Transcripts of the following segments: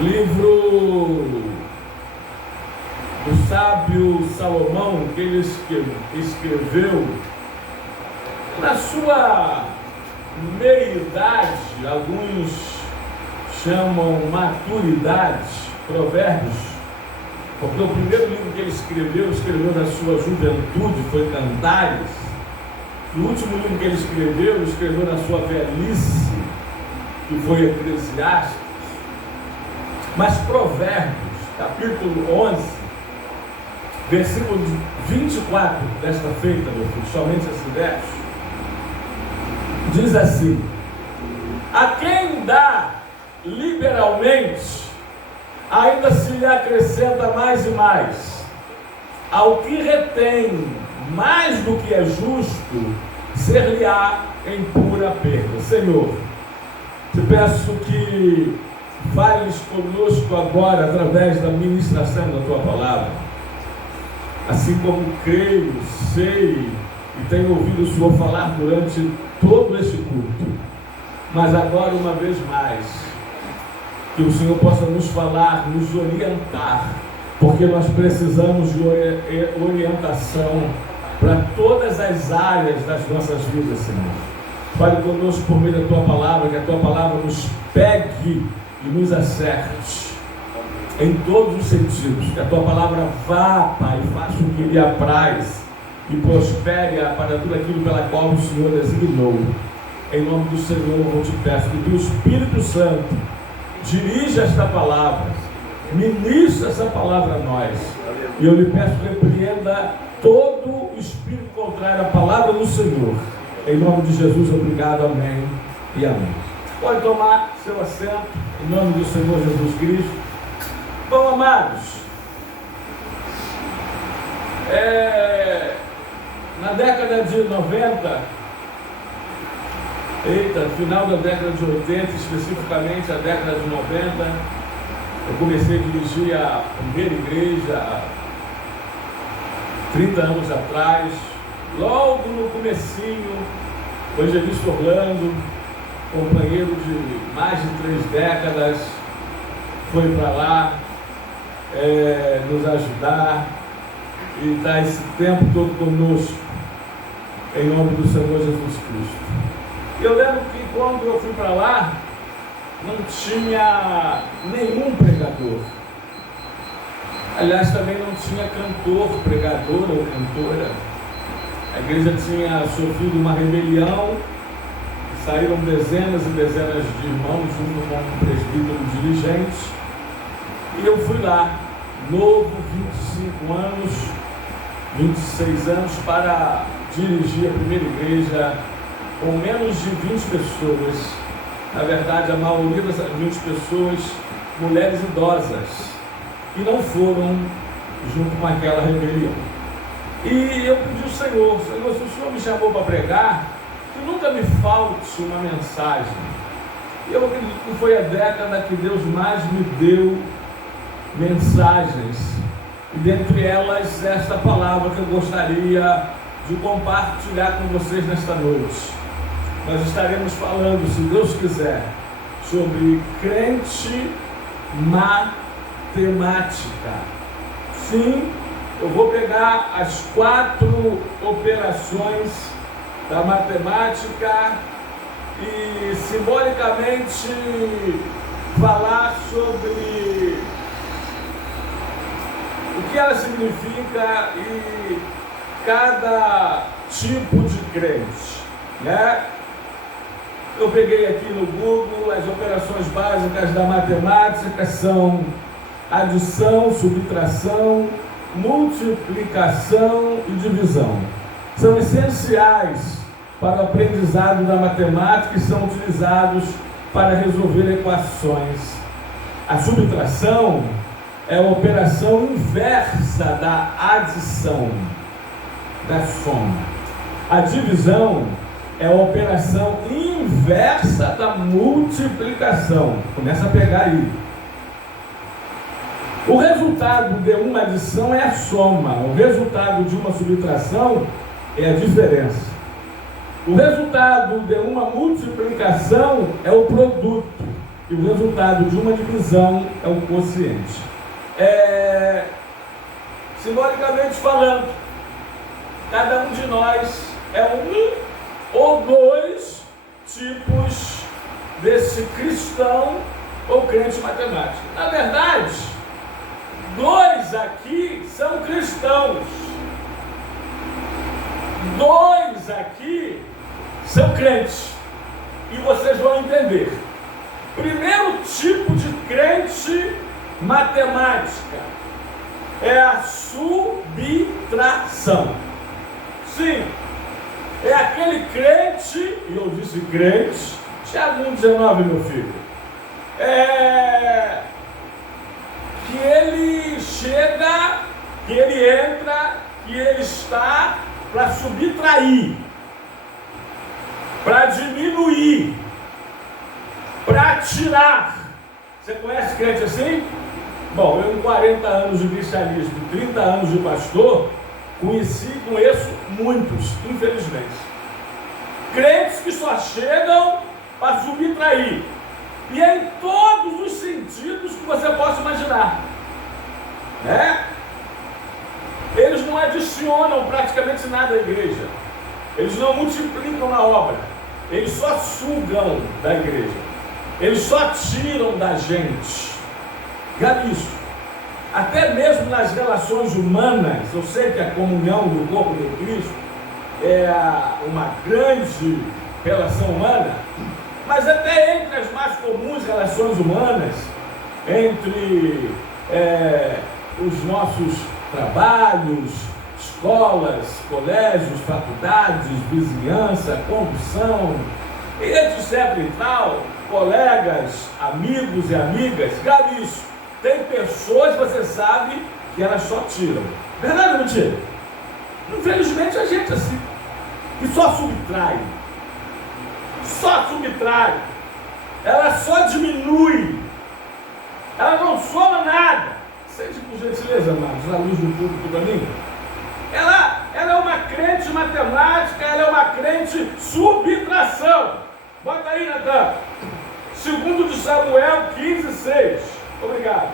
livro do sábio Salomão, que ele escreveu na sua meia-idade, alguns chamam maturidade, Provérbios, porque o primeiro livro que ele escreveu na sua juventude, foi Cantares. O último livro que ele escreveu na sua velhice, que foi Eclesiastes. Mas Provérbios, capítulo 11, versículo 24 desta feita, meu filho, somente esse verso, diz assim: a quem dá liberalmente, ainda se lhe acrescenta mais e mais. Ao que retém mais do que é justo, ser-lhe-á em pura perda. Senhor, te peço que fales conosco agora através da ministração da tua palavra. Assim como creio, sei e tenho ouvido o Senhor falar durante todo este culto, mas agora uma vez mais, que o Senhor possa nos falar, nos orientar, porque nós precisamos de orientação para todas as áreas das nossas vidas, Senhor. Fale conosco por meio da tua palavra, que a tua palavra nos pegue e nos acerte em todos os sentidos, que a tua palavra vá, Pai, faça o que lhe apraz e prospere para tudo aquilo pela qual o Senhor designou. Em nome do Senhor, eu te peço que o Espírito Santo dirija esta palavra, ministra essa palavra a nós, e eu lhe peço que repreenda todo o espírito contrário à palavra do Senhor. Em nome de Jesus, obrigado, amém e amém. Pode tomar seu assento, em nome do Senhor Jesus Cristo. Bom, amados, na década de 90, final da década de 80, especificamente a década de 90, eu comecei a dirigir a primeira igreja há 30 anos atrás. Logo no comecinho, o evangelista Orlando, companheiro de mais de 3 décadas, foi para lá nos ajudar e está esse tempo todo conosco, em nome do Senhor Jesus Cristo. Eu lembro que quando eu fui para lá, não tinha nenhum pregador. Aliás, também não tinha cantor, pregador ou cantora. A igreja tinha sofrido uma rebelião, saíram dezenas e dezenas de irmãos junto com um presbítero dirigente, e eu fui lá, novo, 25 anos, 26 anos, para dirigir a primeira igreja com menos de 20 pessoas. Na verdade, a maioria dessas 20 pessoas, mulheres idosas, que não foram junto com aquela rebelião. E eu pedi ao Senhor, se o Senhor me chamou para pregar, que nunca me falte uma mensagem. E eu acredito que foi a década que Deus mais me deu mensagens, e dentre elas esta palavra que eu gostaria de compartilhar com vocês nesta noite. Nós estaremos falando, se Deus quiser, sobre crente matemática. Sim, eu vou pegar as 4 operações da matemática e simbolicamente falar sobre o que ela significa e cada tipo de crente, né? Eu peguei aqui no Google, as operações básicas da matemática são adição, subtração, multiplicação e divisão. São essenciais para o aprendizado da matemática e são utilizados para resolver equações. A subtração é a operação inversa da adição, da soma. A divisão é a operação inversa da multiplicação. Começa a pegar aí. O resultado de uma adição é a soma. O resultado de uma subtração é a diferença. O resultado de uma multiplicação é o produto. E o resultado de uma divisão é o quociente. Simbolicamente falando, cada um de nós é um ou dois tipos desse cristão ou crente matemático. Na verdade, dois aqui são cristãos. Dois aqui são crentes. E vocês vão entender. Primeiro tipo de crente matemática é a subtração. Sim, é aquele crente, e eu disse crente, Tiago 1,19, meu filho, que ele chega, que ele entra, que ele está para subtrair, para diminuir, para tirar. Você conhece crente assim? Bom, eu em 40 anos de cristianismo, 30 anos de pastor, conheço muitos, infelizmente. Crentes que só chegam para subtrair. E é em todos os sentidos que você possa imaginar. Eles não adicionam praticamente nada à igreja. Eles não multiplicam na obra. Eles só sugam da igreja. Eles só tiram da gente. Grave isso. Até mesmo nas relações humanas, eu sei que a comunhão do corpo de Cristo é uma grande relação humana, mas até entre as mais comuns relações humanas, entre os nossos trabalhos, escolas, colégios, faculdades, vizinhança, condução, etc e tal, colegas, amigos e amigas, grave isso. Tem pessoas, você sabe, que elas só tiram. Verdade ou mentira? Infelizmente a gente assim, que só subtrai. Só subtrai. Ela só diminui. Ela não soma nada. Seja por gentileza, amados, a luz do público para mim. Ela é uma crente matemática, ela é uma crente subtração. Bota aí, Natan. 2 de Samuel 15:6. Obrigado.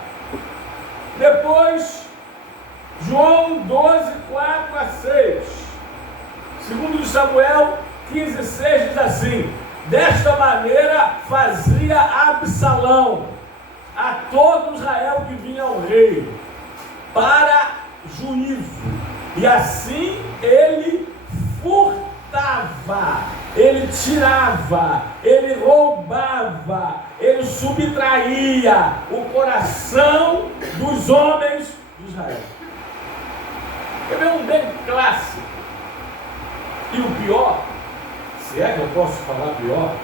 Depois, João 12:4-6. 2 de Samuel 15:6 diz assim: desta maneira fazia Absalão a todo Israel que vinha ao rei para juízo, e assim ele furtava, ele tirava, ele roubava, ele subtraía o coração dos homens de Israel. Quer ver um bem clássico? E o pior, se é que eu posso falar pior,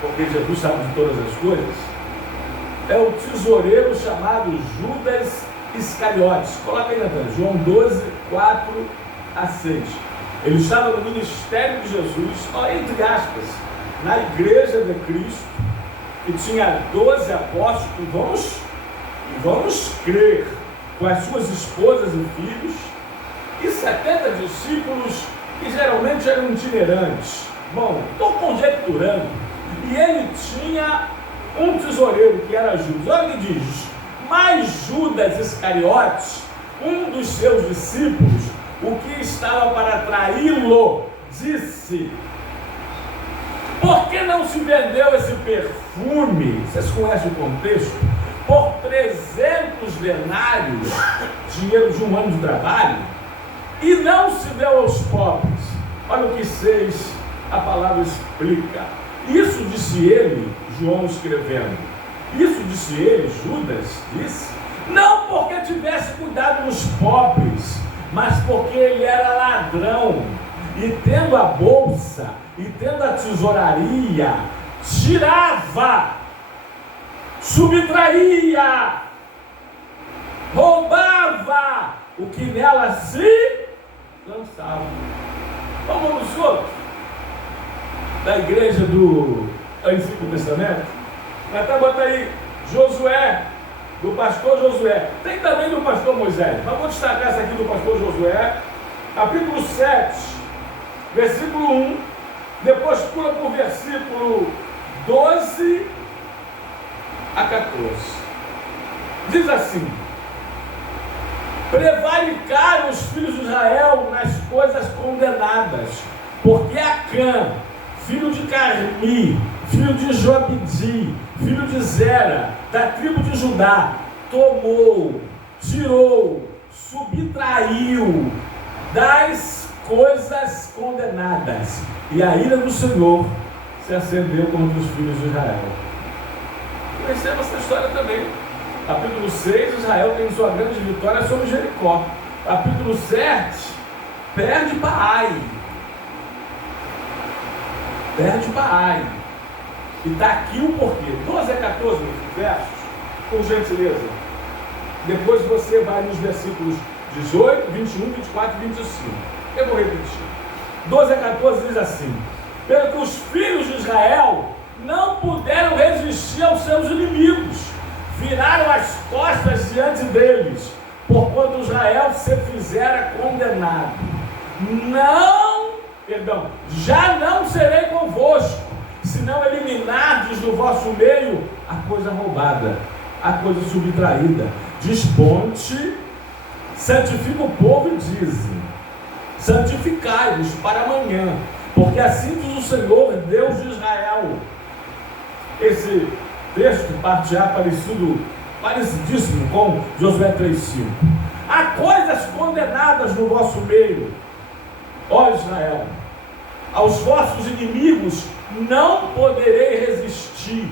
porque Jesus sabe de todas as coisas, é o tesoureiro chamado Judas Iscariotes. Coloca aí, Natan, João 12:4-6. Ele estava no ministério de Jesus, entre aspas, na igreja de Cristo, que tinha 12 apóstolos, e vamos crer, com as suas esposas e filhos, e 70 discípulos que geralmente eram itinerantes. Bom, estou conjecturando. E ele tinha um tesoureiro que era Judas. Olha o que diz: mas Judas Iscariotes, um dos seus discípulos, o que estava para traí-lo, disse: por que não se vendeu esse perfume? Vocês conhecem o contexto? Por 300 denários, dinheiro de um ano de trabalho, e não se deu aos pobres. Olha o que 6 a palavra explica. Isso disse ele, João escrevendo. Isso disse ele, Judas disse, não porque tivesse cuidado dos pobres, mas porque ele era ladrão, e tendo a bolsa, e tendo a tesouraria, tirava, subtraía, roubava o que nela se lançava. Vamos nos outros, da igreja do Antigo Testamento. Até bota aí, Josué, do pastor Josué. Tem também do pastor Moisés, mas vou destacar essa aqui do pastor Josué, capítulo 7, versículo 1, depois pula para o versículo 12 14. Diz assim: prevaricaram os filhos de Israel nas coisas condenadas, porque Acã, filho de Carmi, filho de Jobidi, filho de Zera, da tribo de Judá, tomou, tirou, subtraiu das coisas condenadas, e a ira do Senhor se acendeu contra os filhos de Israel. Conhecemos essa história também. Capítulo 6, Israel tem sua grande vitória sobre Jericó. Capítulo 7, perde para Ai. Perde para Ai. E está aqui o porquê. 12 a 14 versos, por gentileza. Depois você vai nos versículos 18, 21, 24 e 25. Eu vou repetir. 12 a 14 diz assim: pelo que os filhos de Israel não puderam resistir aos seus inimigos, viraram as costas diante deles, porquanto Israel se fizera condenado. Já não serei convosco, se não eliminardes do vosso meio a coisa roubada, a coisa subtraída. Diz-ponte, santifica o povo e dize: santificai-vos para amanhã, porque assim diz o Senhor, Deus de Israel. Esse texto, parte A, parecidíssimo com Josué 3,5. Há coisas condenadas no vosso meio, ó Israel. Aos vossos inimigos não poderei resistir,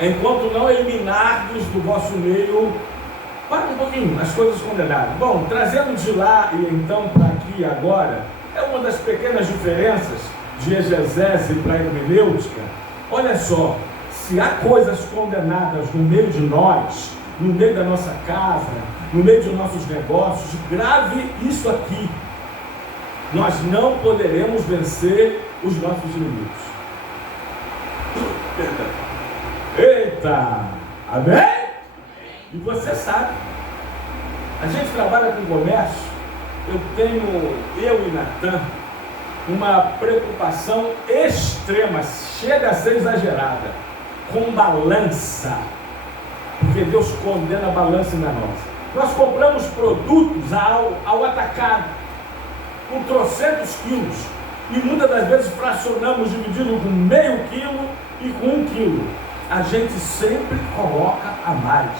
enquanto não eliminardes do vosso meio. Para um pouquinho, as coisas condenadas. Bom, trazendo de lá e então para aqui agora, é uma das pequenas diferenças de exegese para hermenêutica. Olha só, se há coisas condenadas no meio de nós, no meio da nossa casa, no meio de nossos negócios, grave isso aqui: nós não poderemos vencer os nossos inimigos. Eita! Amém? E você sabe, a gente trabalha com comércio. Eu e Natan, uma preocupação extrema, chega a ser exagerada, com balança, porque Deus condena a balança enganosa. Nós compramos produtos ao atacado, com trocentos quilos, e muitas das vezes fracionamos, dividindo com meio quilo e com 1 quilo. A gente sempre coloca a mais,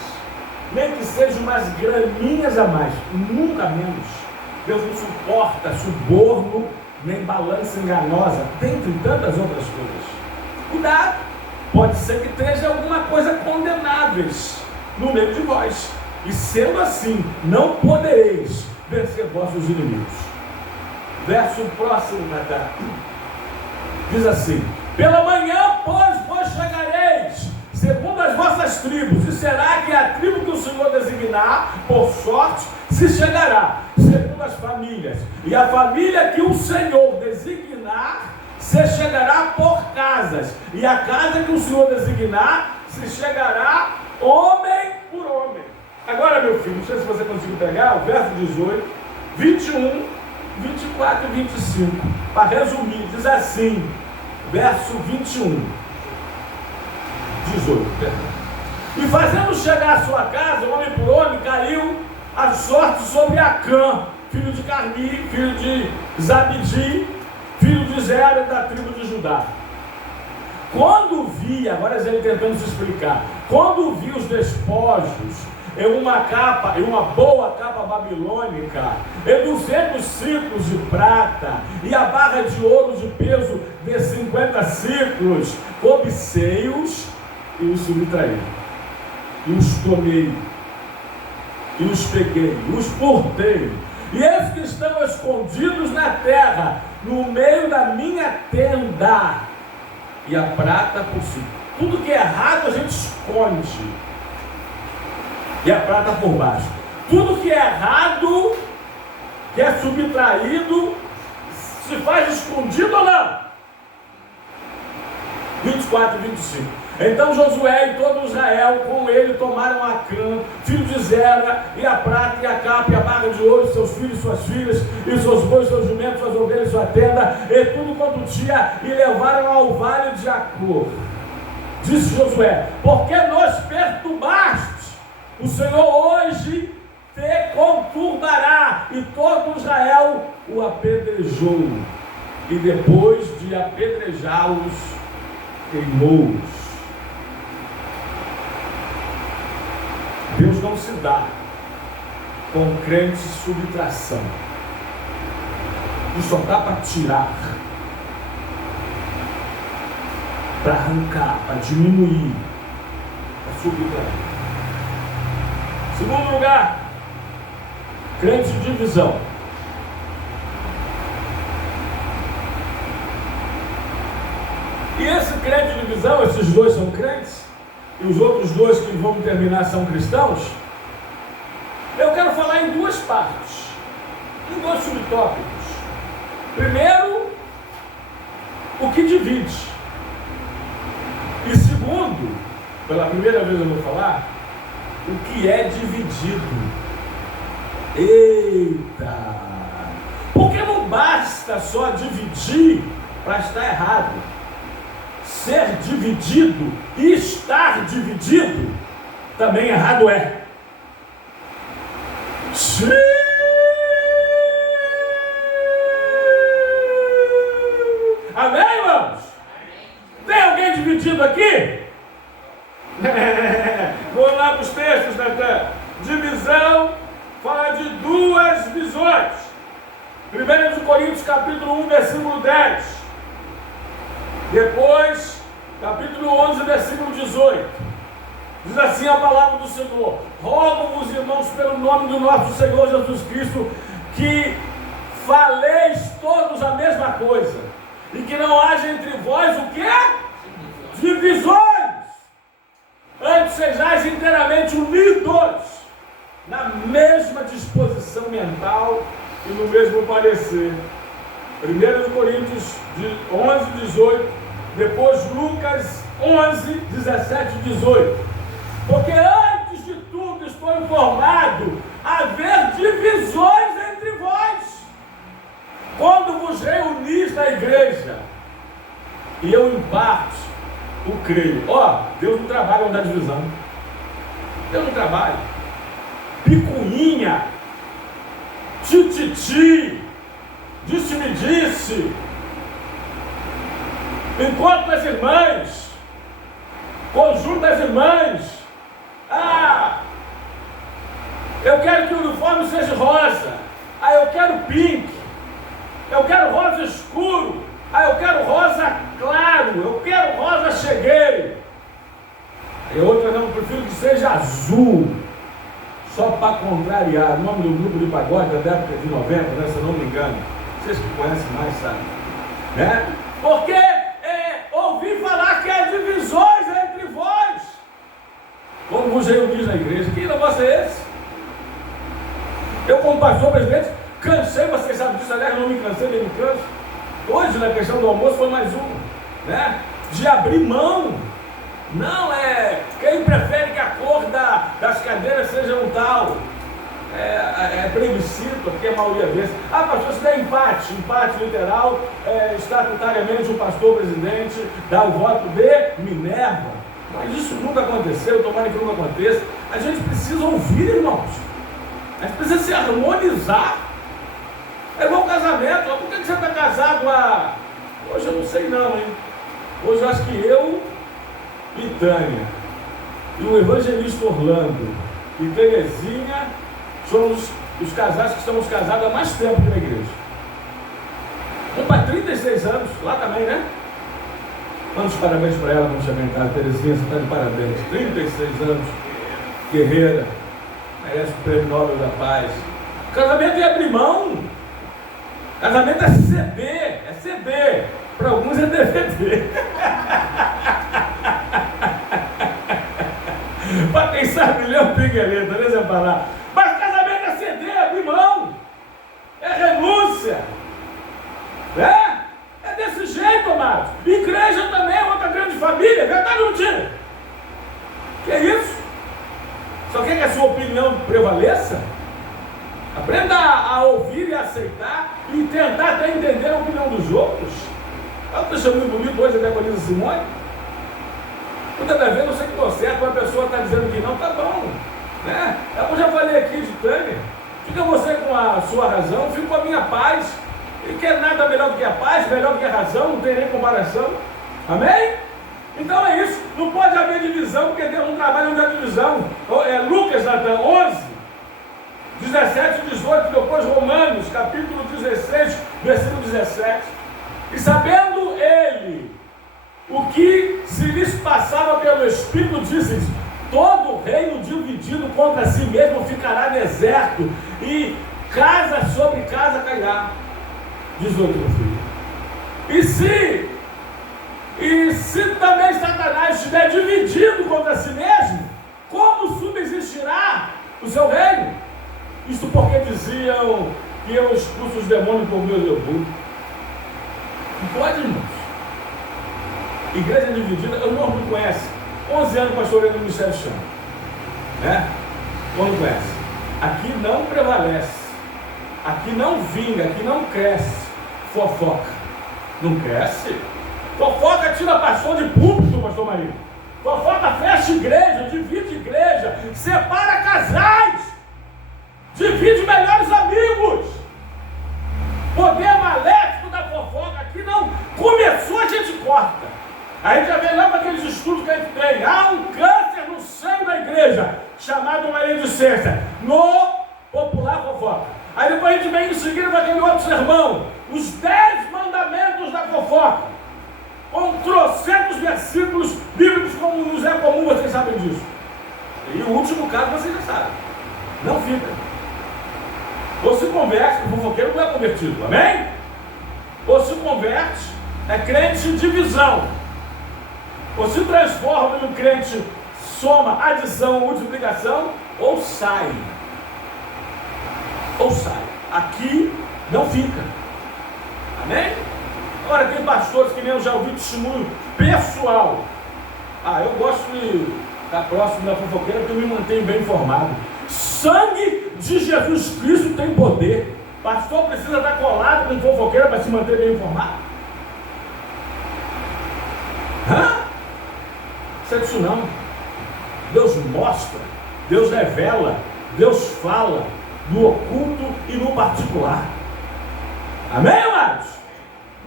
nem que sejam umas graminhas a mais, nunca menos. Deus não suporta suborno, nem balança enganosa, dentre tantas outras coisas. Cuidado, pode ser que esteja alguma coisa condenáveis no meio de vós, e sendo assim, não podereis vencer vossos inimigos. Verso próximo, Natan, diz assim: pela manhã, pois, vós chegareis, segundo as vossas tribos, e será que a tribo que o Senhor designar, por sorte, se chegará, segundo as famílias, e a família que o Senhor designar, se chegará por casas, e a casa que o Senhor designar, se chegará homem por homem. Agora, meu filho, não sei se você conseguiu pegar o verso 18, 21, 24 e 25, para resumir, diz assim, verso 21, 18, perdão. E fazendo chegar à sua casa, homem por homem, caiu a sorte sobre Acã, filho de Carmi, filho de Zabidi, filho de Zera, da tribo de Judá. Quando vi, agora ele tentando se explicar, quando vi os despojos em uma boa capa babilônica, e 200 ciclos de prata, e a barra de ouro de peso de 50 ciclos, cobicei-os e os subtraí, e os tomei, e os peguei, e os portei, e eles que estão escondidos na terra, no meio da minha tenda, e a prata por cima. Tudo que é errado a gente esconde, e a prata por baixo. Tudo que é errado, que é subtraído, se faz escondido ou não? 24 e 25. Então Josué e todo Israel com ele tomaram Acã, filho de Zera, e a prata, e a capa, e a barra de ouro, seus filhos e suas filhas, e seus bois, seus jumentos, suas ovelhas e sua tenda, e tudo quanto tinha, e levaram ao vale de Acor. Disse Josué: porque nos perturbaste, o Senhor hoje te conturbará. E todo Israel o apedrejou, e depois de apedrejá-los, queimou-os. Deus não se dá com crentes subtração. Ele só dá para tirar, para arrancar, para diminuir, para subtrair. Segundo lugar, crente de divisão. E esse crente de divisão, esses dois são crentes, e os outros dois que vão terminar são cristãos. Eu quero falar em duas partes, em dois subtópicos. Primeiro, o que divide. E segundo, pela primeira vez eu vou falar, o que é dividido. Eita! Porque não basta só dividir para estar errado. Ser dividido e estar dividido também errado é. Sim! Amém, irmãos? Tem alguém dividido aqui? Vamos lá para os textos, Natan. Divisão fala de duas visões. 1 Coríntios capítulo 1, versículo 10. Depois, capítulo 11, versículo 18. Diz assim a palavra do Senhor: rogo-vos, irmãos, pelo nome do nosso Senhor Jesus Cristo, que faleis todos a mesma coisa, e que não haja entre vós o quê? Divisões. Antes sejais inteiramente unidos, na mesma disposição mental e no mesmo parecer. 1 Coríntios 11, 18, depois Lucas 11, 17 e 18. Porque antes de tudo estou informado haver divisões entre vós, quando vos reunis na igreja, e eu em parte o creio. Deus não trabalha onde há divisão. Deus não trabalha. Picuinha, tititi, disse-me disse, encontro das irmãs, conjunto das irmãs. Eu quero que o uniforme seja rosa. Eu quero pink. Eu quero rosa escuro. Eu quero rosa claro. Eu quero rosa cheguei. E outra não, prefiro que seja azul. Só para contrariar. O nome do grupo de pagode da década de 90, né, se eu não me engano. Vocês que conhecem mais sabem. Né? Porque ouvi falar que há divisões entre vós. Como vos reunis na igreja. Que negócio é esse? Eu, como pastor presidente, cansei, vocês sabem disso, aliás, não me cansei, nem me canso. Hoje, na questão do almoço, foi mais uma, né? De abrir mão. Não, quem prefere que a cor das cadeiras seja um tal. É plebiscito, aqui a maioria vezes. Pastor, se der empate literal, estatutariamente o pastor presidente dá o voto de Minerva. Mas isso nunca aconteceu, tomara que nunca aconteça. A gente precisa ouvir, irmãos. A gente precisa se harmonizar. É igual casamento. Por que você está casado Hoje eu não sei não, hein? Hoje eu acho que eu e Tânia, e o evangelista Orlando e Terezinha somos os casais que estamos casados há mais tempo aqui na igreja. Vamos para 36 anos, lá também, né? Manda os parabéns para ela quando chegar em casa. Terezinha, você está de parabéns. 36 anos, guerreira, merece o prêmio Nobel da Paz. Casamento é abrir mão. Casamento é CD. Para alguns é DVD. Para quem sabe, Leão Pingueleta, né, Zé Pará? Mas casamento é CD, é abrir mão. É renúncia. É desse jeito, amados. Igreja também é outra grande família. Verdade ou mentira? Que é isso? Só quer que a sua opinião prevaleça? Aprenda a ouvir e aceitar e tentar até entender a opinião dos outros. Olha o testemunho bonito hoje da Diaconisa Simone. Muitas das vezes eu sei que estou certo, uma pessoa está dizendo que não, tá bom. Né? Eu já falei aqui de Tânia, fica você com a sua razão, fico com a minha paz, e que é nada melhor do que a paz, melhor do que a razão, não tem nem comparação. Amém? Então é isso, não pode haver divisão, porque Deus não trabalha onde há divisão. Lucas, Natan, 11, 17 e 18, depois Romanos, capítulo 16, versículo 17. E sabendo ele o que se lhes passava pelo Espírito, disse-lhes: todo reino dividido contra si mesmo ficará deserto, e casa sobre casa cairá. 18, meu filho. E se também Satanás estiver dividido contra si mesmo, como subsistirá o seu reino? Isto porque diziam que eu expulso os demônios por meio do vulgo. Não pode, irmãos. Igreja dividida, o irmão não conhece. 11 anos pastoreando no Ministério Chama. Né? Não conhece. Aqui não prevalece. Aqui não vinga, aqui não cresce. Fofoca. Não cresce. Fofoca tira pastor de púlpito, pastor Maria. Fofoca fecha igreja, divide igreja, separa casais, divide melhores amigos. Poder maléfico da fofoca aqui não começou, a gente corta. A gente já vê lá para aqueles estudos que a gente tem. Há um câncer no seio da igreja, chamado maledicência, no popular fofoca. Aí depois a gente vem em seguida para aquele outro sermão, os 10 mandamentos da fofoca, com trocentos versículos bíblicos, como nos é comum, vocês sabem disso. E o último caso vocês já sabem. Não fica. Ou se converte, o fofoqueiro não é convertido, amém? Ou se converte, é crente em divisão. Ou se transforma em um crente soma, adição, multiplicação, ou sai. Ou sai. Aqui não fica. Amém? Agora tem pastores que nem eu já ouvi testemunho pessoal. Eu gosto de estar próximo da fofoqueira porque eu me mantenho bem informado. Sangue de Jesus Cristo tem poder. Pastor precisa estar colado com fofoqueira para se manter bem informado? Isso é disso não. Deus mostra, Deus revela, Deus fala no oculto e no particular. Amém, amados?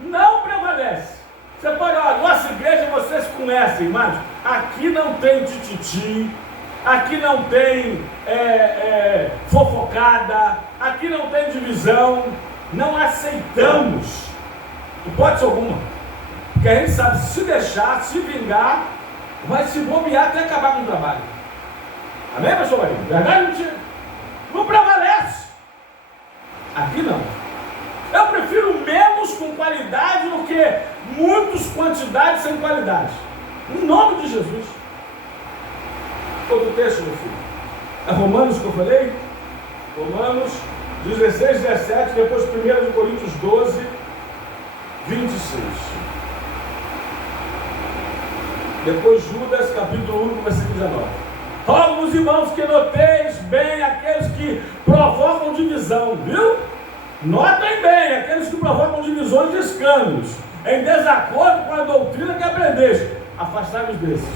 Não prevalece. Você pode, nossa igreja vocês conhecem, irmãos. Aqui não tem tititi, aqui não tem fofocada, aqui não tem divisão, não aceitamos, hipótese alguma, porque a gente sabe, se deixar, se vingar, vai se bobear até acabar com o trabalho. Amém, pastor Maria? Verdade ou mentira? Não prevalece. Aqui não. Eu prefiro menos com qualidade do que muitos quantidade sem qualidade. Em nome de Jesus. Outro texto, meu filho. É Romanos que eu falei? Romanos 16, 17, depois 1 Coríntios 12, 26. Depois Judas, capítulo 1, versículo 19. Rogo-vos, irmãos, que noteis bem aqueles que provocam divisão, viu? Notem bem aqueles que provocam divisões e escândalos, em desacordo com a doutrina que aprendeste. Afastai-vos desses.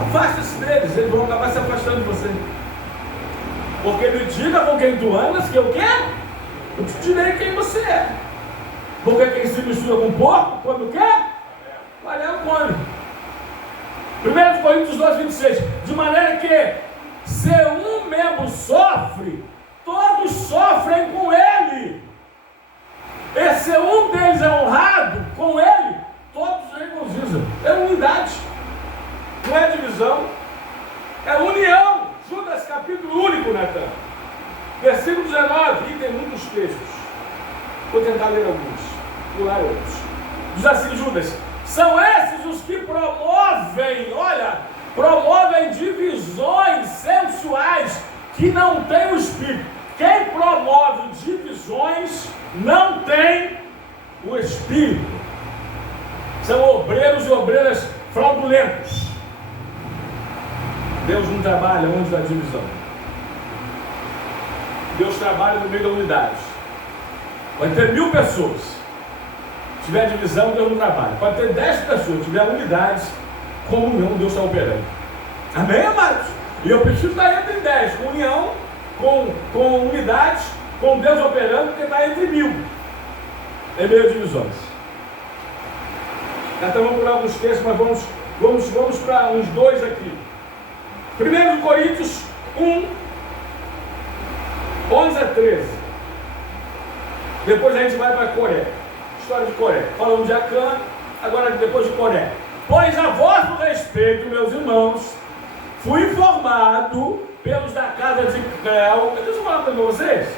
Afaste-se deles, eles vão acabar se afastando de você. Porque me diga com quem tu andas, que eu quero, eu te direi quem você é. Porque quem se mistura com porco, come o quê? Valeu, come. 1 Coríntios 12, 26. De maneira que, se um membro sofre, todos sofrem com ele. E se um deles é honrado com ele, todos regozijam. É unidade. Não é divisão. É união. Judas, capítulo único, Natan. Versículo 19. E tem muitos textos. Vou tentar ler alguns. Pular outros. Diz assim, Judas: são esses os que promovem divisões sensuais que não têm o Espírito. Quem promove divisões não tem o Espírito. São obreiros e obreiras fraudulentos. Deus não trabalha onde há divisão. Deus trabalha no meio da unidade. Pode ter 1000 pessoas. Se tiver divisão, Deus não trabalha. Pode ter 10 pessoas. Se tiver unidade, comunhão Deus está operando. Amém, amados? E eu preciso estar entre 10, comunhão, com unidade, com Deus operando, porque está entre 1000. É meio divisões. Então vamos por alguns textos, mas vamos para uns 2 aqui. 1 Coríntios 1, 11 a 13. Depois a gente vai para Coré. História de Coré. Falamos de Acã, agora depois de Coré. Pois a vosso respeito, meus irmãos, fui informado pelos da casa de Cléo. Deixa eu falar para vocês.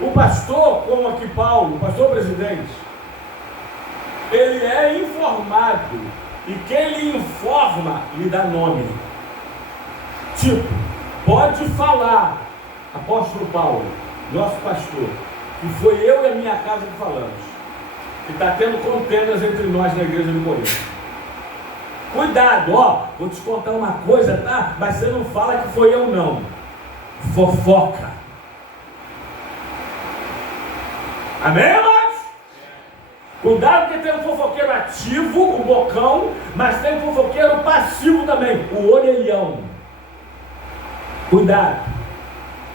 O pastor, como aqui Paulo, o pastor presidente, ele é informado. E quem lhe informa, lhe dá nome. Tipo, pode falar, apóstolo Paulo, nosso pastor, que foi eu e a minha casa que falamos, que está tendo contendas entre nós na igreja de Corinto. Cuidado, ó, vou te contar uma coisa, tá? Mas você não fala que foi eu não. Fofoca. Amém, irmãos? Cuidado, porque tem um fofoqueiro ativo, o bocão, mas tem um fofoqueiro passivo também, o orelhão. Cuidado.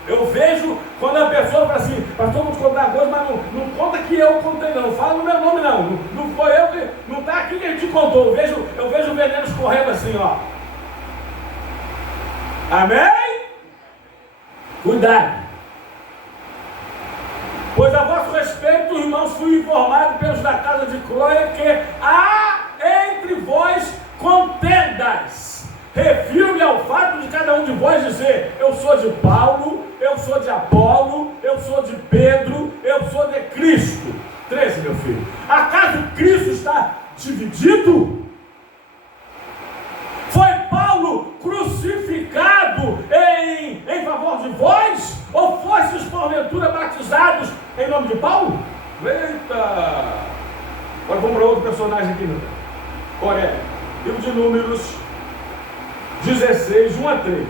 Eu vejo quando a pessoa fala assim, pastor, vou te contar uma coisa, mas não conta que eu contei não, fala no meu nome não, não foi eu que, não está aqui que ele te contou, eu vejo o veneno escorrendo assim, ó. Amém? Cuidado. Pois a vosso respeito, irmãos, fui informado pelos da casa de Cloé que há entre vós contendas. Refiro-me ao fato de cada um de vós dizer, eu sou de Paulo, eu sou de Apolo, eu sou de Pedro, eu sou de Cristo. 13, meu filho. Acaso Cristo está dividido? Foi Paulo crucificado em favor de vós? Ou fostes porventura batizados em nome de Paulo? Eita! Agora vamos para outro personagem aqui, meu. Coré. Livro de Números 16, 1 a 3.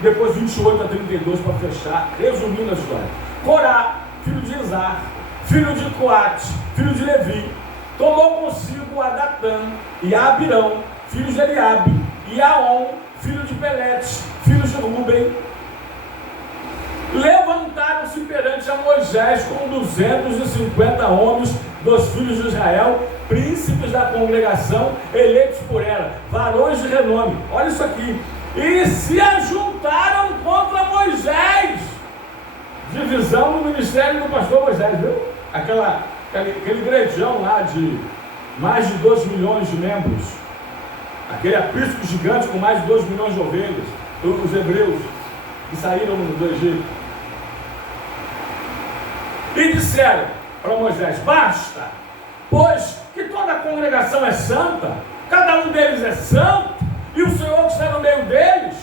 Depois 28 a 32 para fechar, resumindo a história. Corá, filho de Izar, filho de Coate, filho de Levi, tomou consigo a Datã e a Abirão, filhos de Eliabe, e Aon, filho de Pelete, filhos de Ruben. Levantaram-se perante a Moisés com 250 homens dos filhos de Israel, príncipes da congregação, eleitos por ela, varões de renome. Olha isso aqui. E se ajuntaram contra Moisés. Divisão no ministério do pastor Moisés, viu? Aquele gredião lá de mais de 2 milhões de membros. Aquele aprisco gigante com mais de 2 milhões de ovelhas. Os hebreus que saíram do Egito. E disseram para Moisés, basta, pois que toda a congregação é santa, cada um deles é santo, e o Senhor que está no meio deles.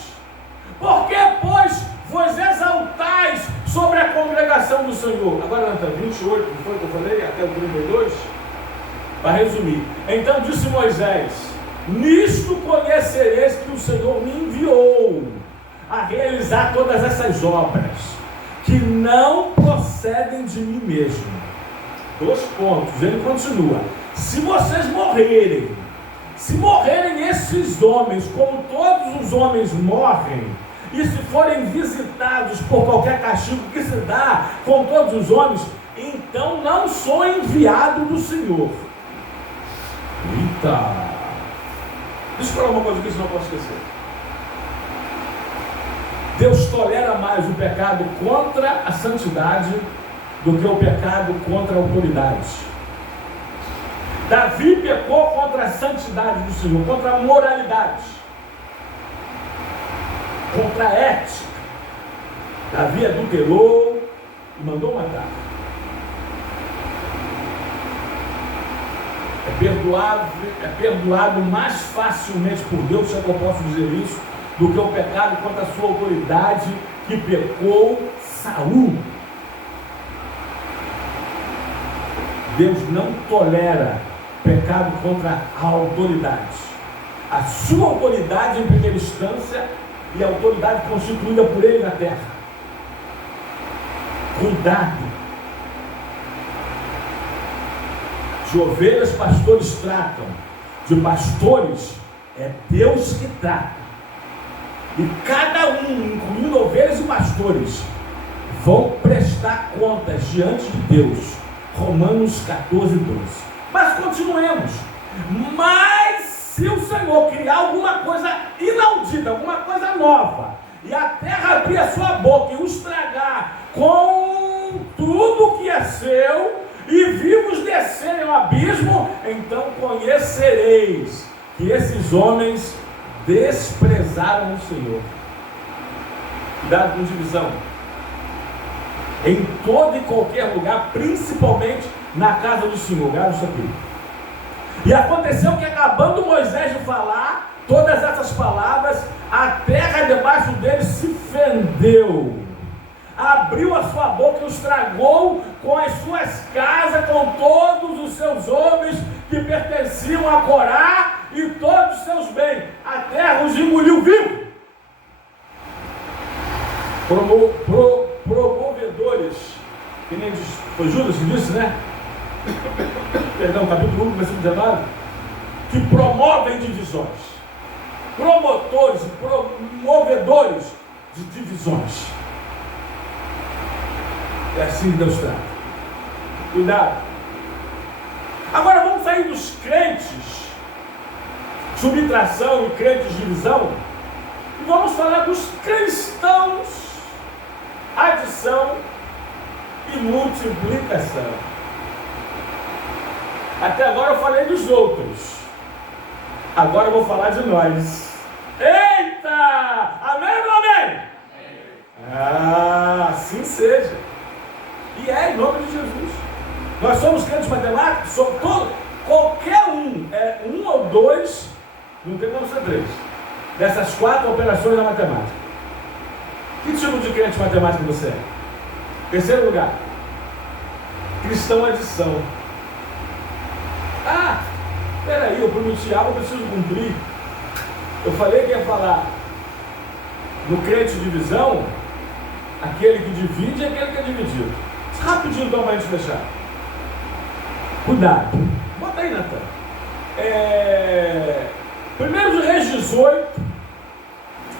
Por que, pois, vos exaltais sobre a congregação do Senhor? Agora, Natan, 28, não foi o que eu falei, até o 32? Para resumir, então disse Moisés, nisto conhecereis que o Senhor me enviou a realizar todas essas obras, que não procedem de mim mesmo. 2 pontos, ele continua, se vocês morrerem, esses homens, como todos os homens morrem, e se forem visitados por qualquer castigo que se dá com todos os homens, então não sou enviado do Senhor. Eita! Deixa eu falar uma coisa que isso não posso esquecer. Deus tolera mais o pecado contra a santidade do que o pecado contra a autoridade. Davi pecou contra a santidade do Senhor, contra a moralidade, contra a ética. Davi adulterou e mandou matar. É perdoado mais facilmente por Deus, se é que eu posso dizer isso, do que o pecado contra a sua autoridade, que pecou Saul. Deus não tolera pecado contra a autoridade. A sua autoridade em primeira instância e a autoridade constituída por ele na terra. Cuidado. De ovelhas pastores tratam, de pastores É Deus que trata. E cada um, incluindo ovelhas e pastores, vão prestar contas diante de Deus. Romanos 14, 12. Mas continuemos. Mas se o Senhor criar alguma coisa inaudita, alguma coisa nova, e a terra abrir a sua boca e o estragar com tudo que é seu, e vivos descerem ao abismo, então conhecereis que esses homens desprezaram o Senhor. Cuidado com divisão. Em todo e qualquer lugar, principalmente na casa do Senhor. Grave isso aqui. E aconteceu que, acabando Moisés de falar todas essas palavras, a terra debaixo dele se fendeu, abriu a sua boca e os tragou com as suas casas, com todos os seus homens que pertenciam a Corá e todos os seus bens. A terra os engoliu vivo. Promovedores, que nem diz, foi Judas que disse, né? Perdão, capítulo 1, versículo 19, que promovem divisões. Promotores e promovedores de divisões. É assim que Deus trata. Cuidado. Agora vamos sair dos crentes, subtração, e crentes, divisão, e vamos falar dos cristãos, adição e multiplicação. Até agora eu falei dos outros. Agora eu vou falar de nós. Eita! Amém ou amém? Ah, assim seja. E é em nome de Jesus. Nós somos crentes matemáticos, somos todos, qualquer um, um ou dois, não tem como ser três, dessas 4 operações da matemática. Que tipo de crente matemático você é? Terceiro lugar, cristão adição. Ah, peraí, eu prometi algo, eu preciso cumprir. Eu falei que ia falar no crente divisão, aquele que divide e aquele que é dividido. Rapidinho então para a gente fechar. Cuidado. Bota aí, Natan. 1 Reis 18,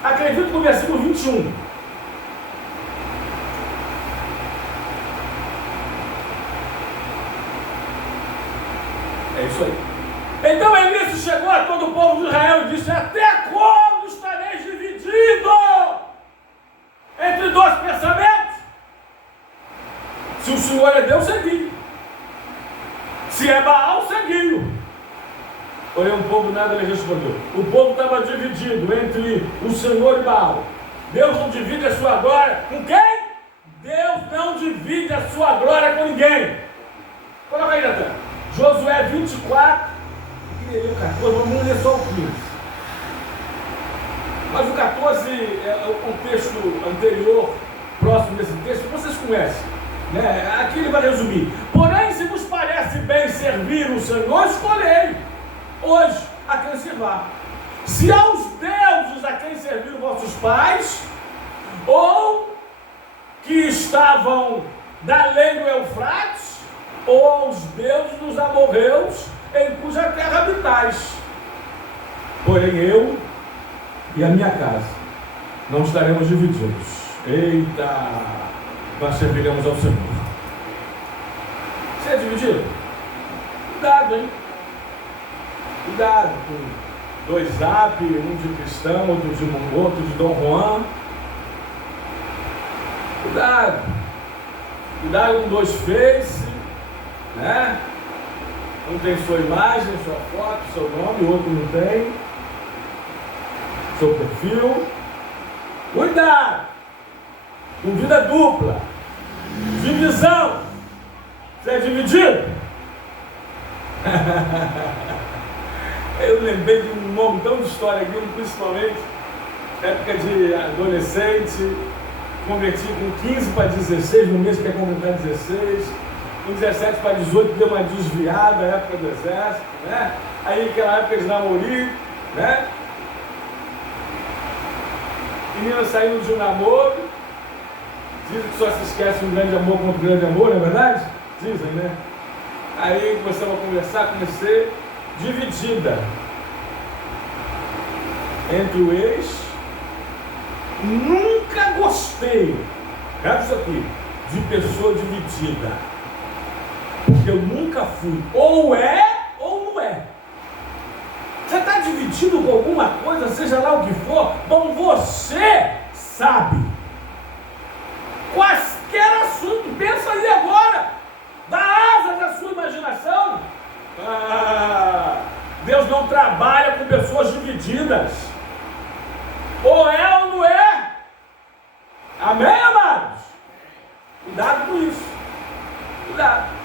acredito no versículo 21. É isso aí. Então Elias chegou a todo o povo de Israel e disse: até quando estareis dividido entre 2 pensamentos? Se o Senhor é Deus, segui. Se é Baal, segui-o. Porém o povo nada lhe respondeu. O povo estava dividido entre o Senhor e Baal. Deus não divide a sua glória com quem? Deus não divide a sua glória com ninguém. Coloca aí, Natan. Josué 24, e o 14, vamos ler só o 15. Mas o 14 é o contexto anterior, próximo desse texto, vocês conhecem, né? Aqui ele vai resumir. Porém, se vos parece bem servir o Senhor, escolhei hoje a quem servir. Se aos deuses a quem serviram vossos pais, ou que estavam da além do Eufrates, ou aos deuses dos amorreus, em cuja terra habitais. Porém eu e a minha casa não estaremos divididos. Eita, nós serviremos ao Senhor. Você é dividido? Cuidado, hein? Cuidado com 2 Zap, um de cristão, outro de Dom Juan. Cuidado. Cuidado com 2 Face, né? Um tem sua imagem, sua foto, seu nome, o outro não tem. Seu perfil. Cuidado! Com vida dupla. Divisão. Você é dividido? Eu lembrei de um montão de história aqui, principalmente época de adolescente. Converti com 15 para 16, no mês que ia completar 16. Com 17 para 18 deu uma desviada, época do exército, né? Aí aquela época de namorinho, né? Menina saindo de um namoro, dizem que só se esquece um grande amor contra um grande amor, não é verdade? Dizem, né? Aí começamos a conversar, comecei dividida. entre o ex. Nunca gostei, grave isso aqui, de pessoa dividida. Porque eu nunca fui. Ou é ou não é. Você está dividido com alguma coisa, seja lá o que for, bom, você sabe. Qualquer assunto, pensa aí agora. Dá asas à sua imaginação. Deus não trabalha com pessoas divididas. Ou é ou não é. Amém, amados? Cuidado com isso. Cuidado.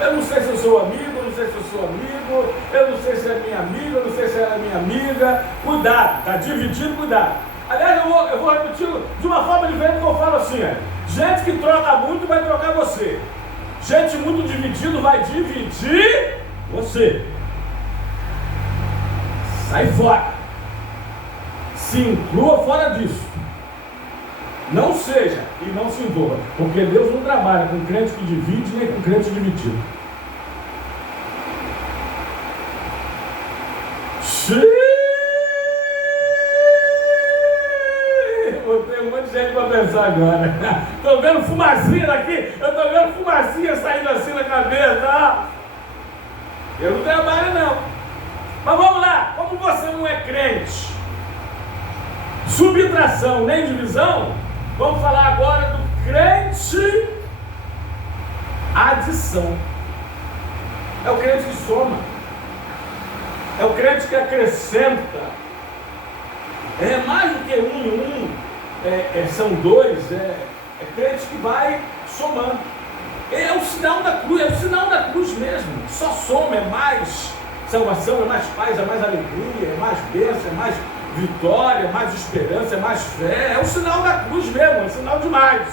Eu não sei se eu sou amigo, eu não sei se eu sou amigo, eu não sei se é minha amiga, eu não sei se ela é minha amiga. Cuidado, está dividido, cuidado. Aliás, eu vou repetir de uma forma diferente que eu falo assim, gente que troca muito vai trocar você. Gente muito dividido vai dividir você. Sai fora. Se inclua fora disso. Não seja e não se envolva. Porque Deus não trabalha com crente que divide nem com crente dividido. Botei um monte de gente para pensar agora. Estou vendo fumacinha daqui. Eu estou vendo fumacinha saindo assim na cabeça. Eu não trabalho não. Mas vamos lá. Como você não é crente, subtração nem divisão, vamos falar agora do crente adição. É o crente que soma. É o crente que acrescenta. É mais do que um e um, são dois. É crente que vai somando. É o sinal da cruz, é o sinal da cruz mesmo. Só soma, é mais salvação, é mais paz, é mais alegria, é mais bênção, é mais vitória, mais esperança, é mais fé. É o sinal da cruz mesmo, é o sinal de mais.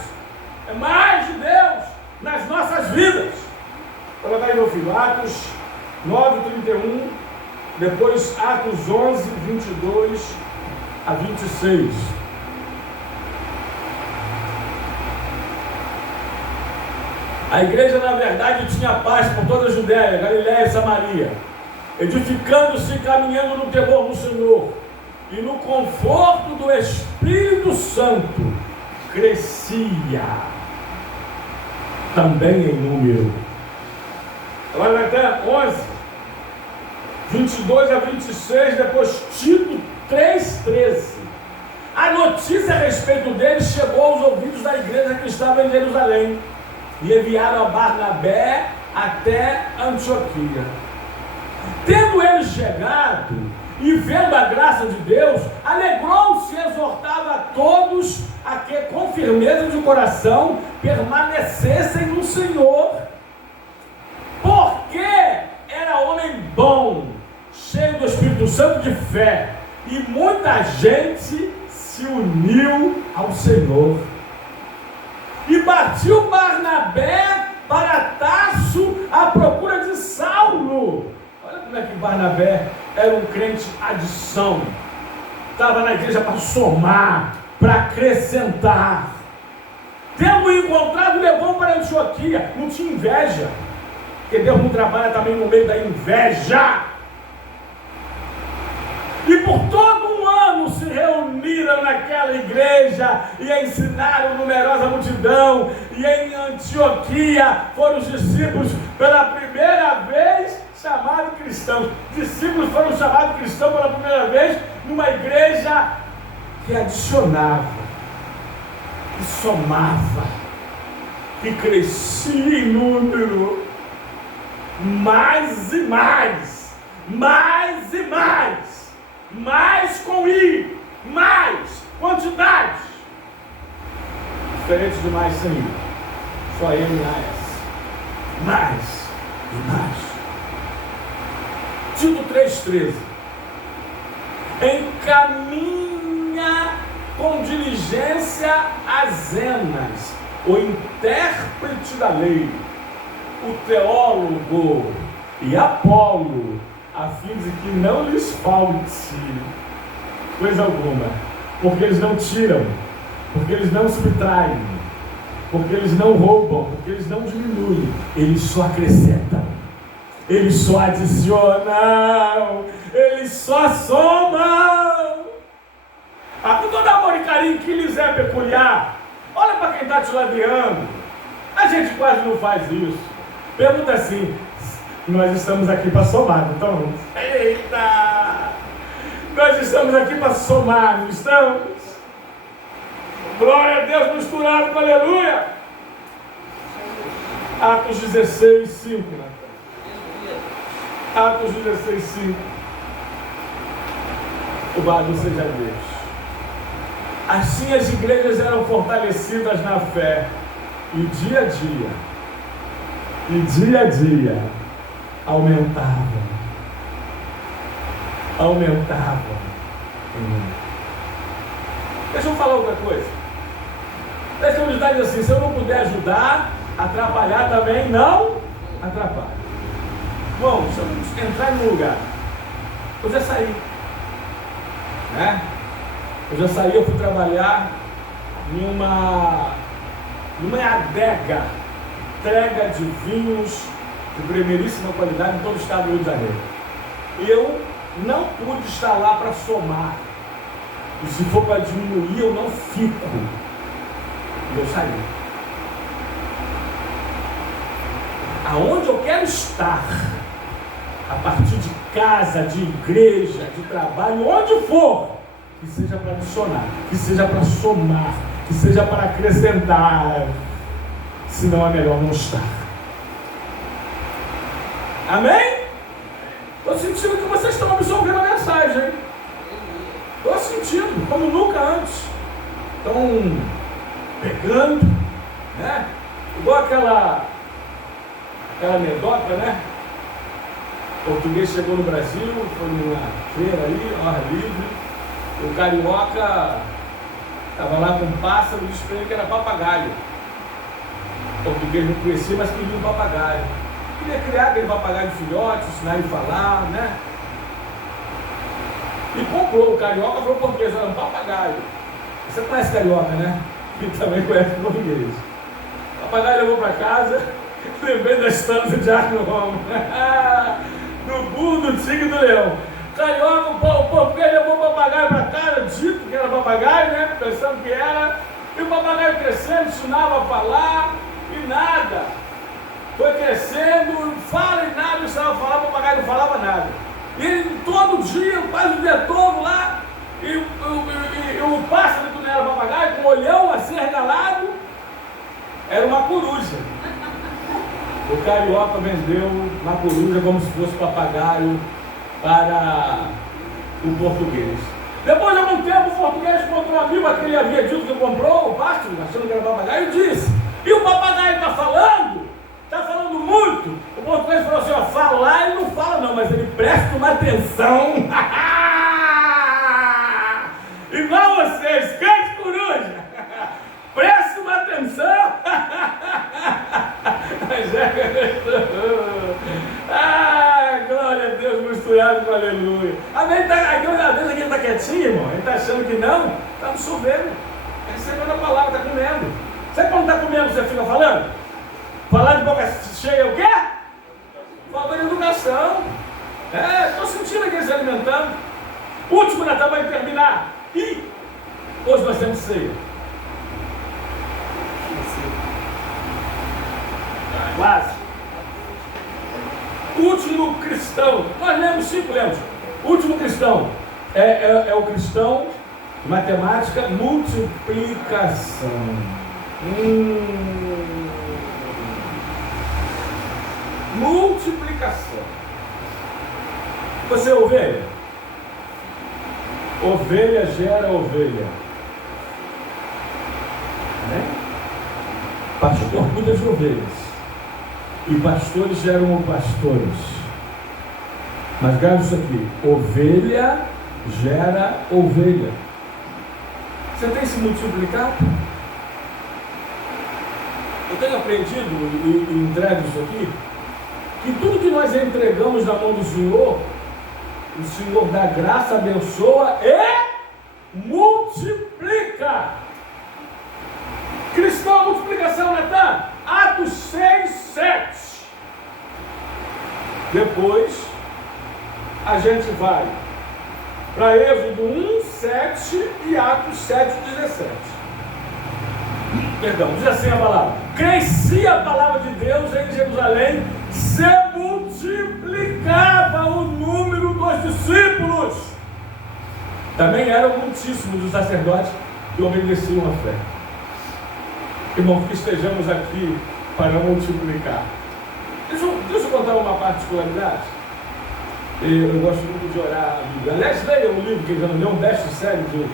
É mais de Deus nas nossas vidas. Coloca aí, meu filho, Atos 9:31, depois Atos 11, 22 a 26. A igreja, na verdade, tinha paz por toda a Judéia, Galiléia e Samaria, edificando-se e caminhando no temor do Senhor. E no conforto do Espírito Santo, crescia também em número. Agora vai até 11, 22 a 26, depois Tito 3,13. A notícia a respeito dele chegou aos ouvidos da igreja que estava em Jerusalém. E enviaram a Barnabé até Antioquia. Tendo ele chegado e vendo a graça de Deus, alegrou-se e exortava a todos a que, com firmeza de coração, permanecessem no Senhor. Porque era homem bom, cheio do Espírito Santo de fé, e muita gente se uniu ao Senhor. E partiu Barnabé para Tarso à procura de Saulo. Olha como é que Barnabé era um crente adição. Estava na igreja para somar, para acrescentar. Tendo encontrado, levou para Antioquia. Não tinha inveja, porque Deus não trabalha também no meio da inveja. E por todo um ano se reuniram naquela igreja e ensinaram numerosa multidão. E em Antioquia foram os discípulos pela primeira vez chamados cristãos. Discípulos foram chamados cristãos pela primeira vez numa igreja que adicionava, que somava, que crescia em número, mais e mais, mais e mais. Mais com I, mais quantidade. Diferente de mais sem I. Só M-A-S. Mais e mais. Tito 3,13. Encaminha com diligência as Zenas, o intérprete da lei, o teólogo e Apolo, a fim de que não lhes falte coisa alguma, porque eles não tiram, porque eles não subtraem, porque eles não roubam, porque eles não diminuem, eles só acrescentam, eles só adicionam, Eles só somam. Com todo amor e carinho que lhes é peculiar. Olha para quem está te ladeando. A gente quase não faz isso. Pergunta assim: nós estamos aqui para somar, não estamos? Eita! Nós estamos aqui para somar, não estamos? Glória a Deus misturado com aleluia. Atos 16, 5. Atos 16, 5. Louvado seja Deus. Assim as igrejas eram fortalecidas na fé. E dia a dia, aumentavam. Deixa eu falar outra coisa. Essa unidade diz assim: se eu não puder ajudar, atrapalhar também não atrapalha. Bom, se eu entrar em um lugar, eu já saí, né? Eu fui trabalhar em uma adega, entrega de vinhos de primeiríssima qualidade em todo o estado do Rio de Janeiro. Eu não pude estar lá para somar. E se for para diminuir, eu não fico. E eu saí. Aonde eu quero estar, a partir de casa, de igreja, de trabalho, onde for, que seja para adicionar, que seja para somar, que seja para acrescentar, senão é melhor não estar. Amém? Estou sentindo que vocês estão absorvendo a mensagem. Estou sentindo, como nunca antes. Estão pegando, né? Igual aquela anedota, né? O português chegou no Brasil, foi numa feira aí, ao ar livre. O carioca estava lá com um pássaro e disse para ele que era papagaio. O português não conhecia, mas queria um papagaio. Queria criar aquele papagaio de filhote, ensinar ele a falar, né? E comprou. O carioca falou: português, era um papagaio. Você conhece carioca, né? E também conhece português. O papagaio levou para casa. Lembrei da história do Diácono Romo. Do burro, do tigre e do leão. Carioca, o português levou o papagaio para casa, dito que era papagaio, né? Pensando que era. E o papagaio crescendo, ensinava a falar e nada. Foi crescendo, fala e nada, ensinava a falar, o papagaio não falava nada. E ele, todo dia, quase o dia todo lá, e o pássaro que não era papagaio, com o olhão assim arregalado, era uma coruja. O carioca vendeu uma coruja como se fosse papagaio para o português. Depois de algum tempo, o português encontrou um amigo que ele havia dito que comprou o pássaro, achando que era papagaio, e disse: e o papagaio está falando? Está falando muito. O português falou assim: ó, falar ele não fala não, mas ele presta uma atenção. Igual vocês, cante coruja. Preste uma atenção. Glória a Deus, misturado com aleluia. Amém? Às vezes aqui ele está quietinho, irmão. Ele está achando que não, está absorvendo. Está recebendo a palavra, está comendo. Sabe quando está comendo, você fica falando? Falar de boca cheia é o quê? Falta de educação. Estou sentindo aqui se alimentando. Último Natal vai terminar. E hoje nós temos ceia. Quase. O último cristão. Nós lemos 5, lemos. O último cristão é o cristão, matemática, multiplicação. Multiplicação. Você é ovelha? Ovelha gera ovelha. Né? Pastor cuida de ovelhas. E pastores geram pastores. Mas grave isso aqui: ovelha gera ovelha. Você tem se multiplicado? Eu tenho aprendido e entrego isso aqui, que tudo que nós entregamos na mão do Senhor, o Senhor da graça abençoa e multiplica. Cristão, multiplicação, Natan. Atos 6, 7. Depois a gente vai para Êxodo 1, 7 e Atos 7, 17. Perdão, diz assim a palavra: crescia a palavra de Deus em Jerusalém, se multiplicava o número dos discípulos. Também eram muitíssimos os sacerdotes que obedeciam à fé. Irmão, que estejamos aqui para multiplicar. Deixa eu contar uma particularidade. Eu gosto muito de orar a Bíblia. Aliás, leia um livro que já não deu, um best-seller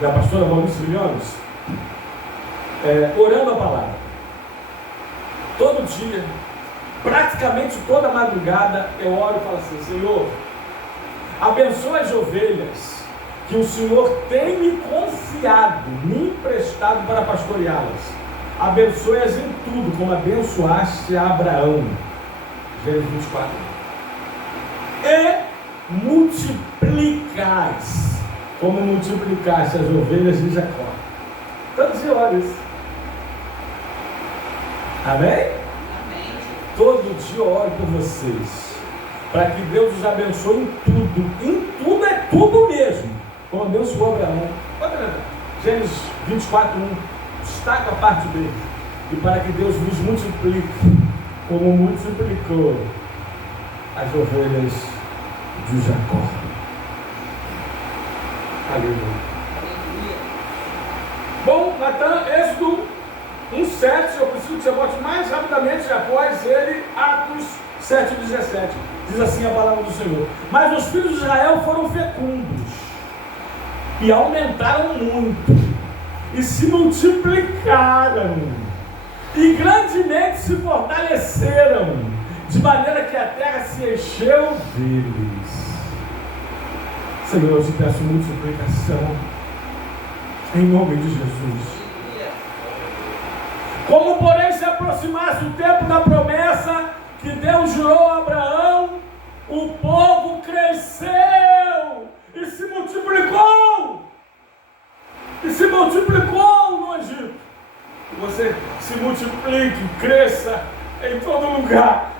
da pastora Maurício Milhões, Orando a Palavra. Todo dia, praticamente toda madrugada, eu oro e falo assim: Senhor, abençoa as ovelhas que o Senhor tem me confiado, me emprestado para pastoreá-las. Abençoe-as em tudo, como abençoaste a Abraão. Gênesis 24. E multiplicais, como multiplicaste as ovelhas de Jacó. Todos os dias. Amém? Amém. Todo dia eu oro por vocês, para que Deus os abençoe em tudo. Em tudo é tudo mesmo, como abençoou Abraão. Pode lembrar. Gênesis 24, 1. Destaca a parte dele. E para que Deus vos multiplique, como multiplicou as ovelhas de Jacó. Aleluia. Bom, Natan, Êxodo 1,7, eu preciso que você bote mais rapidamente após ele, Atos 7,17. Diz assim a palavra do Senhor: mas os filhos de Israel foram fecundos e aumentaram muito, e se multiplicaram, e grandemente se fortaleceram, de maneira que a terra se encheu deles. Senhor, eu te peço multiplicação, em nome de Jesus. Como, porém, se aproximasse o tempo da promessa que Deus jurou a Abraão, o povo cresceu e se multiplicou. E se multiplicou no Egito. Que você se multiplique, cresça em todo lugar.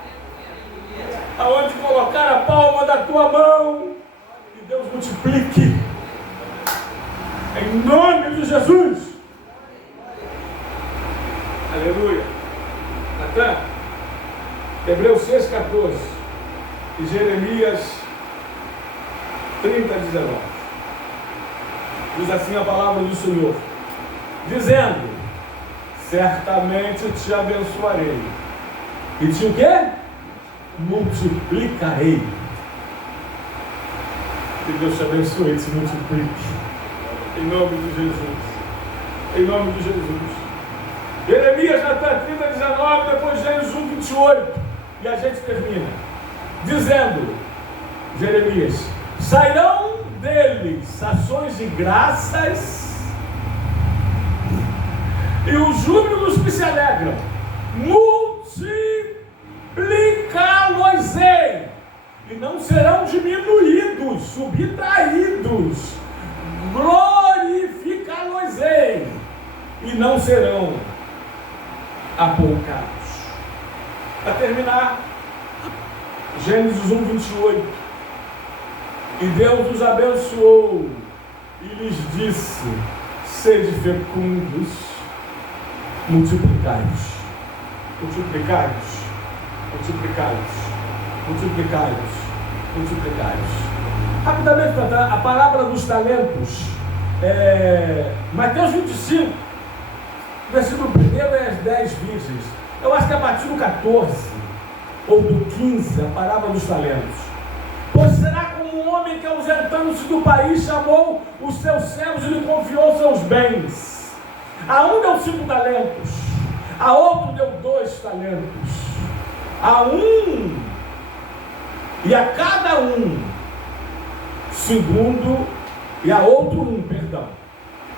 Aonde colocar a palma da tua mão, que Deus multiplique. Em nome de Jesus. Aleluia. Natan, Hebreus 6,14 e Jeremias 30,19. Diz assim a palavra do Senhor, dizendo: certamente te abençoarei e te o quê? Multiplicarei. Que Deus te abençoe e te multiplique. Em nome de Jesus. Em nome de Jesus. Jeremias, Natan, 30,19, depois Gênesis 1,28. E a gente termina. Dizendo, Jeremias: sairão deles ações de graças e o júbilo dos que se alegram. Multiplicá-los-ei, e não serão diminuídos, subtraídos. Glorificá-los-ei, e não serão apoucados. Para terminar, Gênesis 1,28. E Deus os abençoou e lhes disse: sede fecundos, multiplicai-vos, multiplicai-vos, multiplicai-vos, multiplicai-vos, multiplicai-vos. Rapidamente, a palavra dos talentos, Mateus 25, versículo 1 é as 10 virgens. Eu acho que a partir do 14 ou do 15, a palavra dos talentos. Pois será como um homem que, ausentando-se do país, chamou os seus servos e lhe confiou seus bens. A um deu 5 talentos, a outro deu 2 talentos, a um e a cada um segundo, e a outro 1, perdão.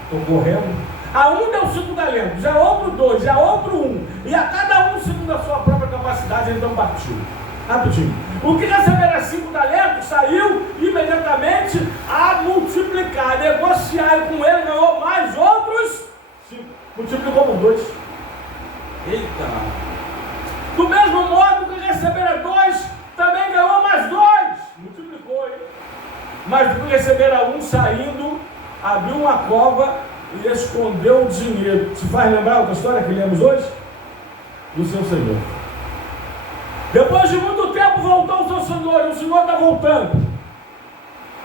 Estou correndo. A um deu 5 talentos, a outro 2, a outro 1, e a cada um segundo a sua própria capacidade. Então partiu. Rapidinho. O que recebera 5 talentos saiu imediatamente a multiplicar, negociar com ele, ganhou mais outros 5. Multiplicou por 2. Eita! Do mesmo modo que recebera 2, também ganhou mais 2. Multiplicou, hein? abriu uma cova e escondeu o dinheiro. Te faz lembrar outra história que lemos hoje? Do seu Senhor. Depois de muito tempo voltou o seu Senhor, e o Senhor está voltando.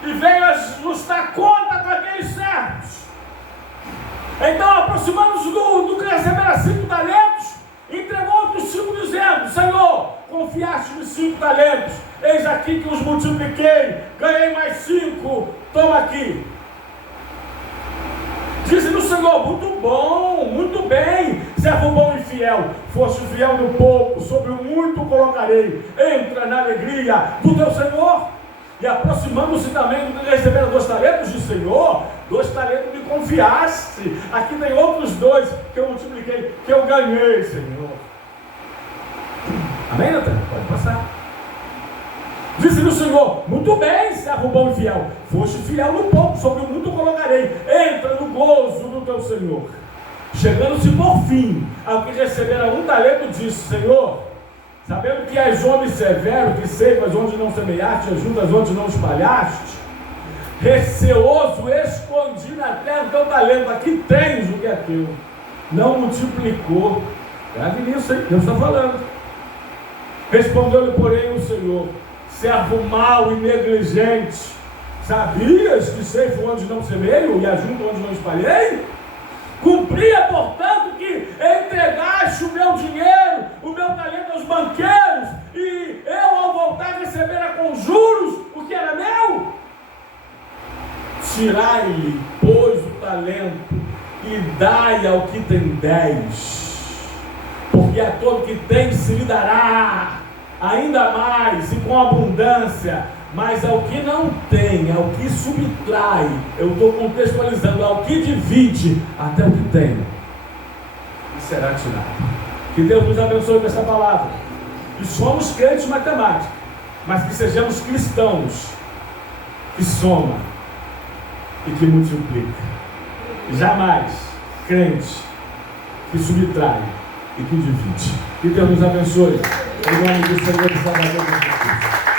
E veio ajustar conta com aqueles servos. Então, aproximando-se do que recebera 5 talentos, entregou outros 5 dizendo: Senhor, confiaste-me 5 talentos, eis aqui que os multipliquei, ganhei mais 5, toma aqui. Disse-lhe o Senhor: muito bom, muito bem, servo bom e fiel, foste fiel no pouco, sobre o muito colocarei, entra na alegria do teu Senhor. E aproximando-se também do que receberam 2 talentos, disse: Senhor, 2 talentos me confiaste, aqui tem outros 2 que eu multipliquei, que eu ganhei, Senhor. Amém, Natan? Pode passar. Disse-lhe o Senhor: muito bem, servo bom e fiel, foste fiel no pouco, sobre o muito colocarei, entra no gozo do teu Senhor. Chegando-se por fim ao que recebera 1 talento, disse: Senhor, sabendo que és homem severo, que ceifas onde não semeaste, ajuntas onde não espalhaste, receoso, escondi na terra o teu talento, aqui tens o que é teu. Não multiplicou. Grave nisso, hein? Deus está falando. Respondeu-lhe, porém, o Senhor: servo mau e negligente, sabias que ceifo onde não semeio e ajunto onde não espalhei? Cumpria, portanto, que entregaste o meu dinheiro, o meu talento aos banqueiros, e eu, ao voltar, recebera com juros o que era meu? Tirai-lhe, pois, o talento e dai ao que tem 10, porque a todo que tem se lhe dará ainda mais e com abundância, mas ao que não tem, ao que subtrai, eu estou contextualizando, ao que divide até o que tem, e será tirado. Que Deus nos abençoe com essa palavra. Que somos crentes matemáticos, mas que sejamos cristãos que soma e que multiplica. Jamais crente que subtrai e que divide. Que Deus nos abençoe. Em nome do Senhor e Salvador Jesus Cristo.